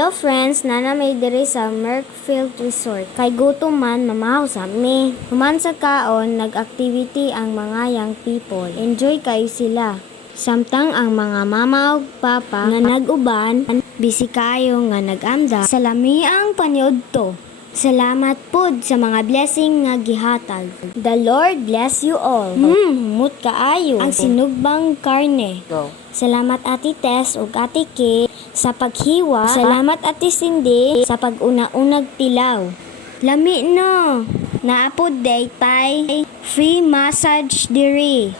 Hello friends, nana may diri sa Merkfield Resort. Kay gutom man mamahaw sa mi. Human sa kaon, nag-activity ang mga young people. Enjoy kayo sila. Samtang ang mga mama ug papa nga nag-uban, busy kayo nga nag-anda sa lamiang paniudto. Salamat pod sa mga blessing nga gihatag. The Lord bless you all. Humot kaayo ang sinugbang karne. Salamat Ate Tess ug Ate Kay sa paghiwa. Salamat Ate Cindy sa pag-una-unag tilaw. Lami no. Naapod day tay free massage diri.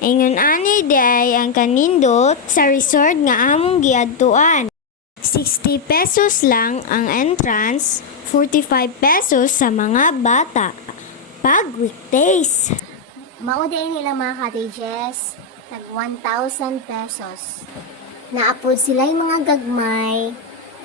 Ingon ani day ang kanindot sa resort nga among giadtuan. 60 pesos lang ang entrance, 45 pesos sa mga bata. Pag weekdays. Mauday nila mga cottages, tag 1,000 pesos. Naapod sila yung mga gagmay,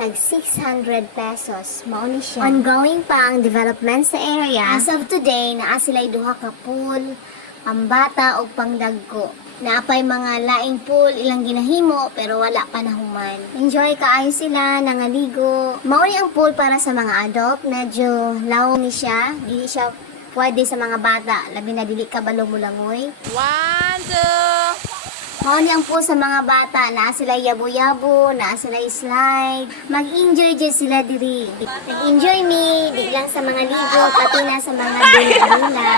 tag 600 pesos. Mauni siya. Ongoing pa ang development sa area. As of today, naa sila duha ka pool, pambata o pangdagko. Naapay mga laing pool ilang ginahimo pero wala pa nahuman. Enjoy kaayo sila, nangaligo. Mauni ang pool para sa mga adult, medyo lawom ni siya. Dili siya pwede sa mga bata, labi na dili ka balong-mulangoy. 1, 2. Mauni ang pool sa mga bata, naa sila yabo-yabo, naa sila slide. Mag-enjoy dyan sila diri. Nag-enjoy me, di lang sa mga ligo, pati na sa mga dula-dula.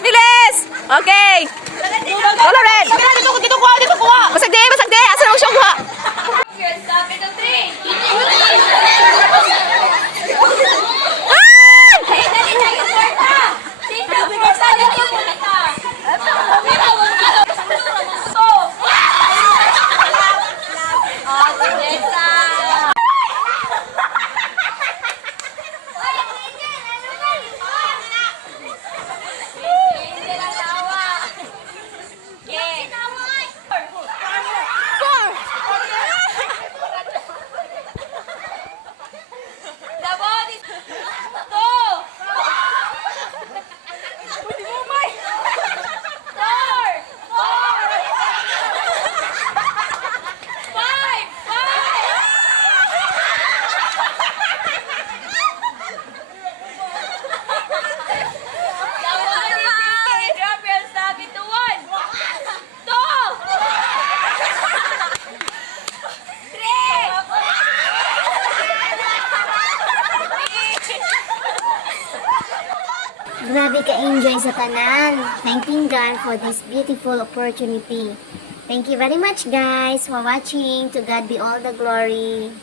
Bilis! Okay! Wala rin! Dito kuha! Basag di! Asa na siyang kuha? Grabe ka-enjoy sa tanan. Thanking God for this beautiful opportunity. Thank you very much guys for watching. To God be all the glory.